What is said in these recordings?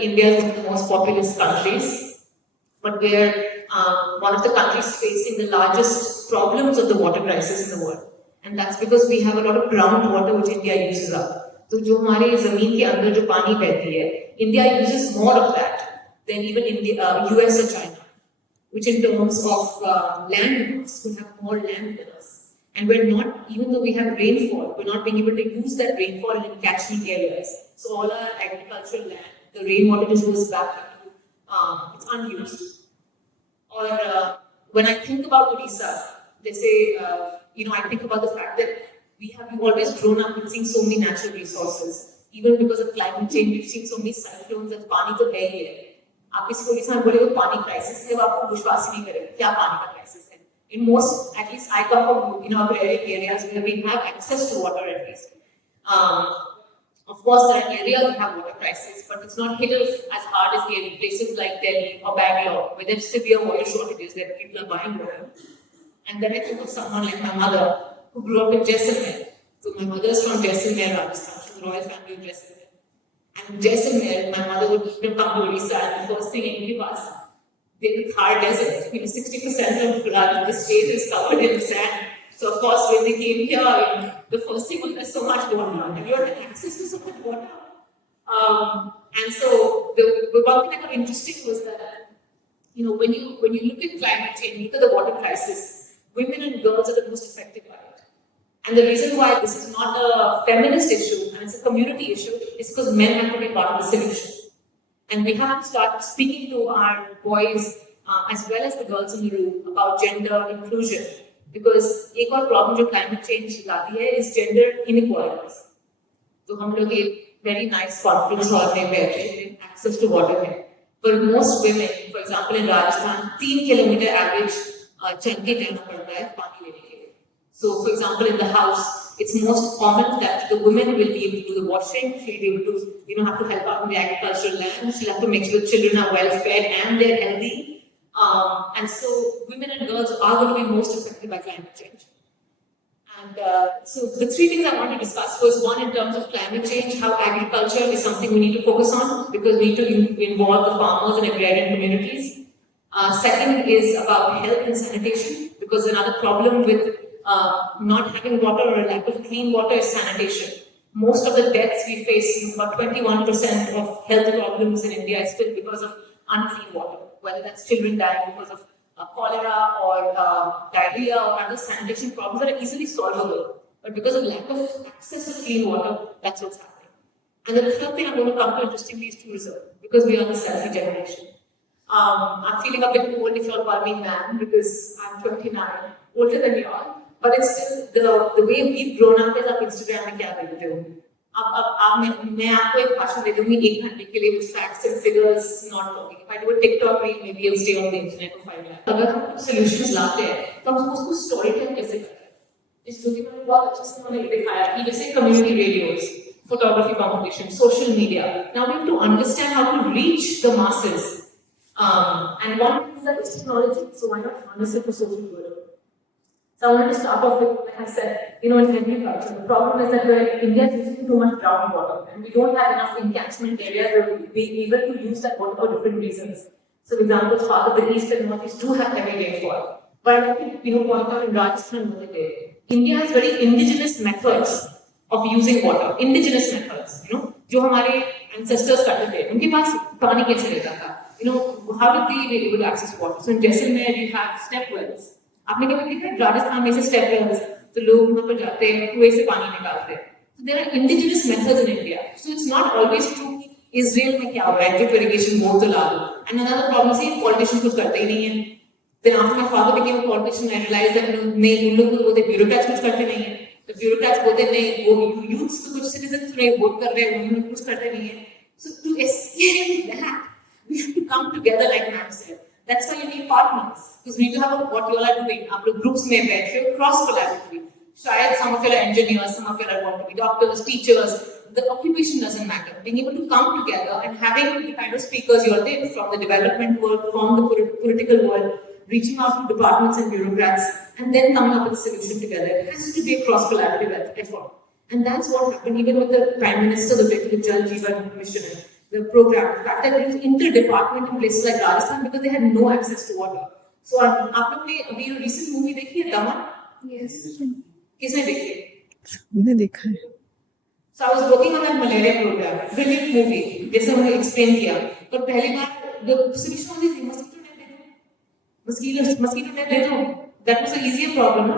India is one of the most populous countries, but we're one of the countries facing the largest problems of the water crisis in the world. And that's because we have a lot of groundwater which India uses up. So जो हमारे ज़मीन के अंदर जो पानी बहती है, India uses more of that than even India, US or China, which in terms of land mass will have more land than us. And we're not, even though we have rainfall, we're not being able to use that rainfall in catchment areas. So all our agricultural land, the rainwater just goes back into, it's unused. Or when I think about Odisha, they say, I think about the fact that we've always grown up with seeing so many natural resources. Even because of climate change, we've seen so many cyclones that पानी तो है ही है. आप किसी ओडिशा में बोलेगे पानी crisis है, वो आपको विश्वास ही नहीं करेगा क्या पानी का क्राइसिस है. In most, at least I come from agrarian areas where we have access to water at least. Of course, there are areas that have water crisis, but it's not hit as hard as in places like Delhi or Bangalore, where there's severe water shortages, that people are buying water. And then I think of someone like my mother, who grew up in Jaisalmer. So my mother is from Jaisalmer, Rajasthan. She's a royal family of Jaisalmer. And Jaisalmer, my mother would come to Odisha, and the first thing anybody was, the Thar desert. 60% of the state is covered in sand. So of course, when they came here, the first thing was there's so much water, and you had access to so much water. And so the one thing I got interesting was that when you look at climate change, look at the water crisis, women and girls are the most affected by it. And the reason why this is not a feminist issue and it's a community issue is because men have to be part of the solution. And we have to start speaking to our boys as well as the girls in the room about gender inclusion. Because एक और problem जो climate change लाती है is gender inequalities. तो हम लोग एक very nice conference hall में बैठे access to water है. For most women, for example in Rajasthan, 3 kilometer average चल के जाना पड़ता है पानी लेने के लिए. So for example in the house, it's most common that the woman will be able to do the washing, she'll be able to have to help out in the agricultural land, she'll have to make sure the children are well fed and they're healthy. And so women and girls are going to be most affected by climate change. And so the 3 things I want to discuss was one in terms of climate change, how agriculture is something we need to focus on because we need to involve the farmers and agrarian communities. Second is about health and sanitation because another problem with not having water or a lack of clean water is sanitation. Most of the deaths we face, about 21% of health problems in India is still because of unclean water. Whether that's children dying because of cholera or diarrhea or other sanitation problems that are easily solvable. But because of lack of access to clean water, that's what's happening. And the third thing I'm going to come to interestingly is tourism, because we are the selfie generation. I'm feeling a bit old if you all call me man, because I'm 29, older than you all. But it's still the way we've grown up is आप Instagram में क्या देखते हो? अब मैं आपको एक भाषण दे दूँगी 1 घंटे के लिए with facts and figures, not talking. If I do a TikTok reel, maybe I'll stay on the internet for 5 minutes. अगर हम कुछ solutions लाते हैं, तो हम उसको story tell कैसे करते हैं? इस वीडियो में बहुत अच्छे से मैंने दिखाया कि जैसे community radios, photography competition, social media. Now we have to understand how to reach the masses. And one thing is that it's technology, so why not harness it for social good? So I wanted to start off with, like I said, in agriculture. The problem is that India is using too much groundwater and we don't have enough encatchment areas where we able to use that water for different reasons. So examples, part of the east and northeast do have heavy rainfall. But I think, point out in Rajasthan, India has very indigenous methods of using water. Indigenous methods, जो हमारे ancestors करते थे, उनके पास पानी कैसे रहता था? How did they be able to access water? So in Jaisalmer, you have step wells. आपने कभी देखा राजस्थान में से स्टेप वेल्स तो लोग वहां पर जाते हैं कुएं से पानी निकालते हैं. So there are indigenous methods in India. So it's not always true कि Israel में क्या हो रहा है drip irrigation बोर तो ला दो. And another problem is politicians कुछ करते ही नहीं है. Then after my father became a politician, I realized that नहीं उन लोग तो बोलते bureaucrats कुछ करते नहीं है. तो bureaucrats बोलते नहीं वो youths तो कुछ citizens नहीं वोट कर रहे हैं उन लोग कुछ करते नहीं है. So to escape that, we have to come together like Ma'am said. That's why you need partners, because we need to have what you all are doing. After groups may benefit cross collaboratively. Shayad some of you are engineers, some of you are want to be doctors, teachers. The occupation doesn't matter. Being able to come together and having the kind of speakers you're there from the development world, from the political world, reaching out to departments and bureaucrats, and then coming up with a solution together. It has to be a cross collaborative effort. And that's what happened even with the Prime Minister, the Jal Jeevan Mission. the program, the fact that it was inter-department in places like Rajasthan because they had no access to water. So आप लोग ने अभी recent movie देखी है दमन? Yes. किसने देखी? हमने देखा है. So I was working on that malaria program. Brilliant movie. जैसे उन्होंने explain किया. पर पहली बार the solution होती थी mosquito net दे दो. That was an easier problem, ना?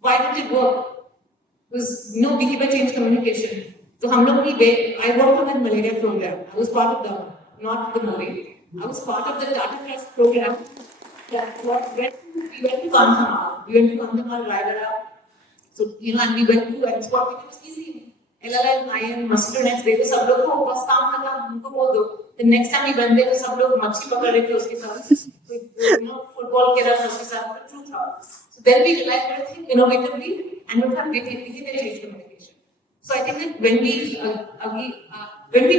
Why did it work? It was no behavior change communication. So हम लोग की I worked on that malaria program. I was part of the, not the movie. I was part of the data trust program. That we went to Kandhamar. We went to Kandhamar, Raigada. So and we went to export because it was easy. LLM, IM, mosquito nets, they तो सब लोग को बस काम करना उनको बोल दो. The next time we went there तो सब लोग मच्छी पकड़ रहे थे उसके साथ. Football खेल रहा था उसके साथ. True था. So then we realized that think innovatively and we have behavior change communication. So I think that when we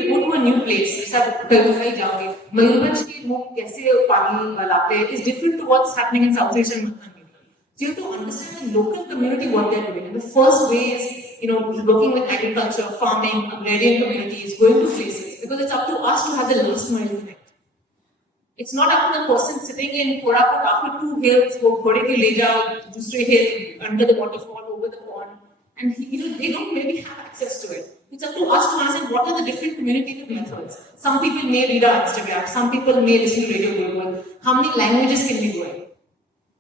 go to a new place, सब कहीं जाओगे, मयूरभंज के लोग कैसे पानी लाते हैं is different to what's happening in South Asian countries. So you have to understand the local community what they're doing. And the first way is, working with agriculture, farming, agrarian communities, going to places, because it's up to us to have the last mile connect. It's not up to the person sitting in Koraput after 2 hills, wo ghode ke le jao, dusre hill, under the waterfall, over the pond, and they don't maybe have access to it. It's up to us to understand what are the different communicative methods. Some people may read our Instagram, some people may listen to Radio Global. How many languages can we go in?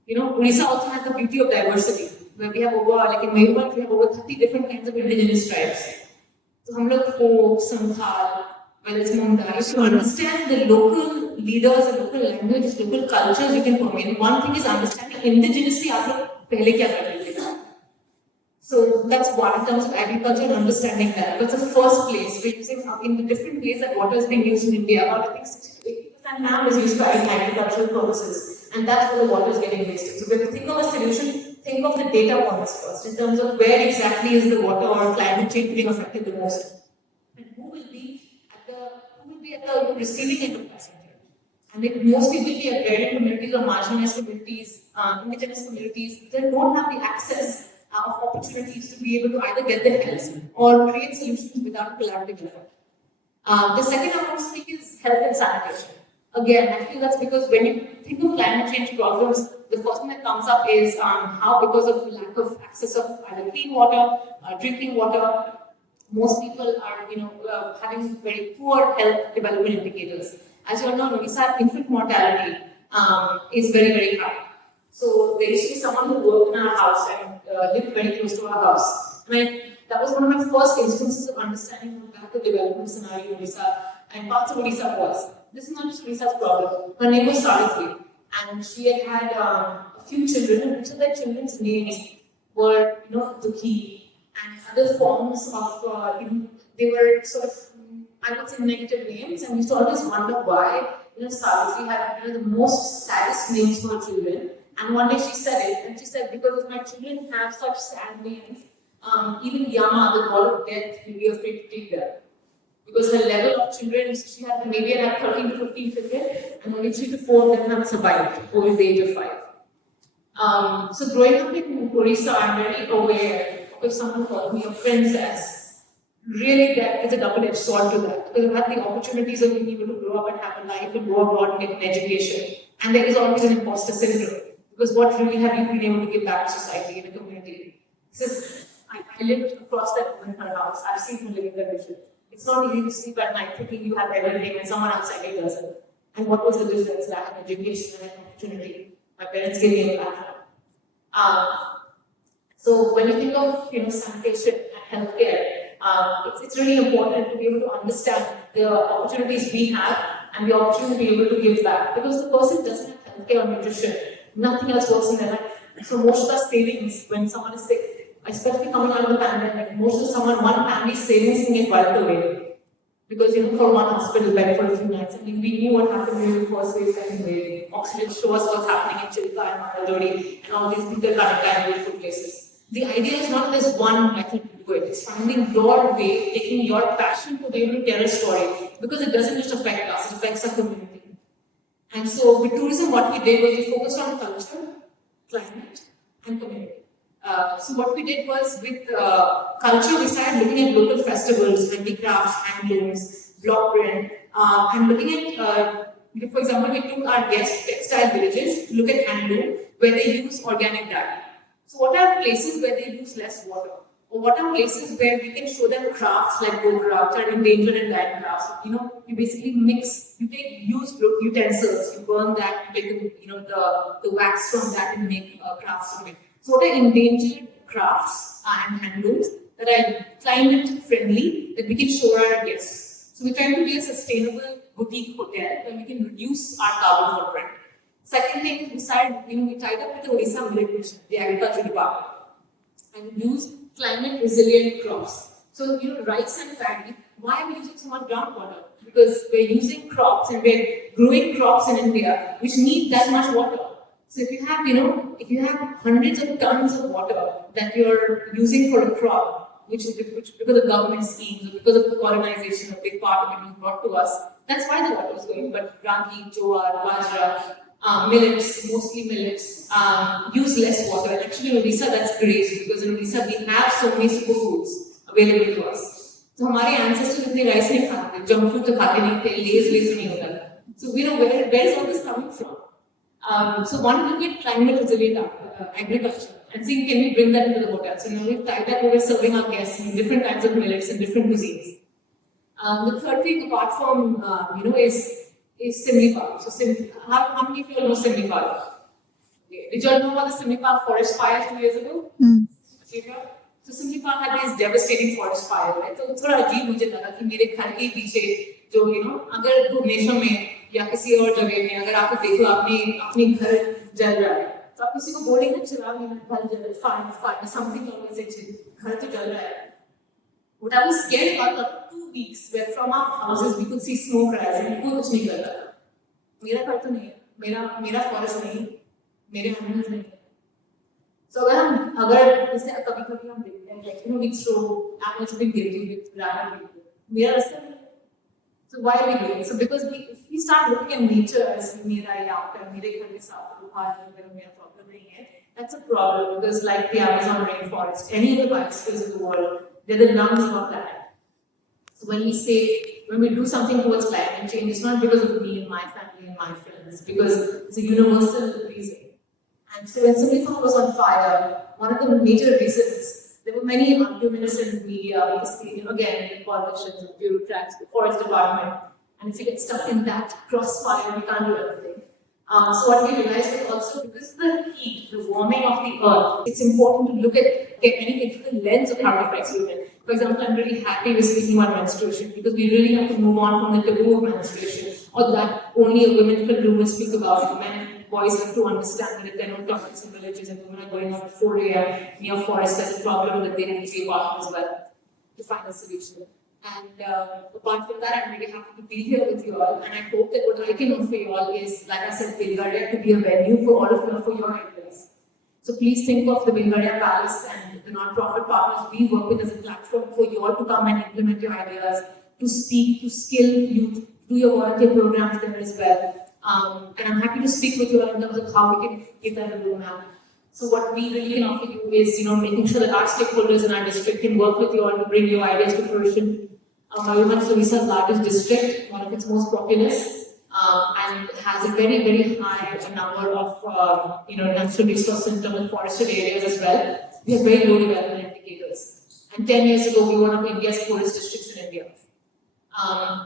Odisha also has the beauty of diversity, where we have like in Mayurvanj, we have over 30 different kinds of indigenous tribes. So हम लोग folk, Santhal, whether it's Munda, to understand the local leaders, the local languages, local cultures you can permeate. One thing is understanding indigenously आप लोग पहले क्या कर रहे थे. So that's one in terms of agriculture and understanding that. That's the first place. We're using in the different ways that water is being used in India. About I think 60% now is used for agricultural purposes. And that's where the water is getting wasted. So when you think of a solution, think of the data points first in terms of where exactly is the water or climate change being affected the most. And who will be at the receiving end of passenger. And it mostly will be agrarian communities or marginalized communities, indigenous communities that don't have the access of opportunities to be able to either get the help or create solutions without collaborative effort. The second I want to speak is health and sanitation. Again, I feel that's because when you think of climate change problems, the first thing that comes up is how, because of lack of access of either clean water, drinking water, most people are having very poor health development indicators. As you all know, Odisha infant mortality is very, very high. So there used to be someone who worked in our house and lived very close to our house. That was one of my first instances of understanding what the development scenario in Odisha and parts of Odisha was. This is not just Odisha's problem. Her name was Savitri, and she had a few children, and each of their children's names were, Dukhi and other forms of, they were sort of, I would say, negative names, and we used to always wonder why, Savitri had the most saddest names for her children. And one day she said it, and she said, because if my children have such sad names, even Yama, the god of death, will be afraid to take them. Because her level of children, she had maybe had 13 to 15 children, and only 3 to 4 of them have survived over the age of 5. So growing up in Odisha, I'm very aware of if someone called me a princess. Really, that is a double-edged sword to that. Because I've had the opportunities of being able to grow up and have a life and go abroad and get an education. And there is always an imposter syndrome. Because what really have you been able to give back to society and the community? I lived across that woman in her house. I've seen her living conditions. It's not easy to sleep at night thinking you have everything and someone outside you doesn't. And what was the difference? Lack of education and opportunity. My parents gave me a platform. So when you think of sanitation and healthcare, it's really important to be able to understand the opportunities we have and the opportunity to be able to give back. Because the person doesn't have healthcare or nutrition, nothing else works in their life. So most of our savings when someone is sick, especially coming out of the pandemic, most of one family's savings can get wiped away. Because for one hospital bed for a few nights, and we knew what happened during the first wave, second wave. Oxygen show us what's happening in Chilka and Mandalori and all these interconnected and beautiful places. The idea is not there's one method to do it. It's finding your way, taking your passion to be able to tell a story. Because it doesn't just affect us, it affects our community. And so with tourism, what we did was we focused on culture, climate, and community. So what we did was with culture, we started looking at local festivals, handicrafts, handlooms, block print. And looking at, for example, we took our guest textile villages to look at handloom where they use organic dye. So what are places where they use less water? Or what are places where we can show them crafts like bow crafts or endangered and dying crafts? You basically mix, you take used utensils, you burn that, you take the wax from that and make crafts from it. So what are endangered crafts and handlooms that are climate friendly that we can show our guests? So we're trying to be a sustainable boutique hotel where we can reduce our carbon footprint. Second thing is, we tied up with the Odisha Millet Mission, the agriculture department, and use climate resilient crops. So, rice and paddy, why are we using so much groundwater? Because we're using crops and we're growing crops in India which need that much water. So if you have hundreds of tons of water that you're using for a crop, which because of government schemes or because of colonization, a big part of it was brought to us, that's why the water is going. But ragi, jowar, bajra, millets, mostly millets, use less water. And actually in Odisha that's great because in Odisha we have so many superfoods available to us. So हमारे ancestors इतने rice नहीं खाते थे, junk food तो खाते नहीं थे, lays नहीं होता था. So where is all this coming from? So one look at climate resilient agriculture and see can we bring that into the hotel. So we've tied up, we're serving our guests in different kinds of millets and different cuisines. The third thing apart from is Simli Park. So how many of you know Simli Park? Okay. Did you all know about the Simli Park forest fires 2 years ago? So Simli Park had these devastating forest fires, right? So थोड़ा अजीब मुझे लगा कि मेरे घर के पीछे जो अगर भुवनेश्वर में या किसी और जगह में अगर आपको देखो अपने घर जल रहा है तो आप किसी को बोलेंगे ना चला मेरा घर जल रहा है fire something always say घर तो जल रहा है. What I was scared about for 2 weeks where from our houses we could see smoke rising, कोई कुछ नहीं कर रहा था. मेरा घर तो नहीं है, मेरा फॉरेस्ट नहीं, मेरे एनिमल्स नहीं है. So अगर जैसे कभी हम देखते हैं like we throw animals been guilty with random people. मेरा रास्ता नहीं. So why are we doing? So because if we start looking at nature as मेरा ये आपका मेरे घर के साथ मेरा problem नहीं है, that's a problem because like the Amazon rainforest, any of the biospheres of the world, they're the lungs of our planet. So when we do something towards climate change, it's not because of me and my family and my friends, because it's a universal reason. And so when Simli Park was on fire, one of the major reasons, there were many arguments in the media, again, with politicians, with bureaucrats, the forest department, and if you get stuck in that crossfire, we can't do everything. So what we realized was also because of the heat, the warming of the earth, it's important to look at anything through the lens of how it affects women. For example, I'm really happy we're speaking about menstruation because we really have to move on from the taboo of menstruation or that only a women will speak about. Men and boys have to understand that if there are no toilets in villages and women are going out at 4 a.m. near forests, that's a problem that they have to be part of as well to find a solution. And apart from that, I'm really happy to be here with you all. And I hope that what I can offer you all is, like I said, Bilgaria to be a venue for all of you for your ideas. So please think of the Bilgaria Palace and the non-profit partners we work with as a platform for you all to come and implement your ideas, to speak, to skill youth, do your volunteer programs there as well. And I'm happy to speak with you all in terms of how we can give that a roadmap. So what we really can offer you is, making sure that our stakeholders in our district can work with you all to bring your ideas to fruition. Mayurbhanj is Odisha's largest district, one of its most populous, and has a very, very high number of, natural resource in terms of forested areas as well. We have very low development indicators. And 10 years ago, we were one of India's poorest districts in India.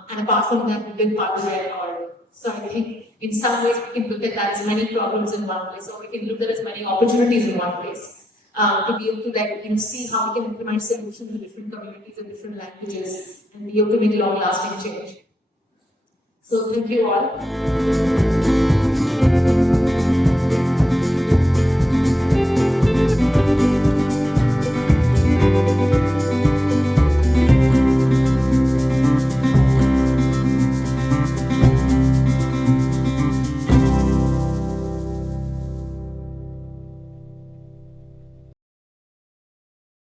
And apart from that, we've been part of the Red Corridor. So I think in some ways we can look at that as many problems in one place, or we can look at as many opportunities in one place. To be able to see how we can implement solutions to different communities and different languages and be able to make long-lasting change. So thank you all.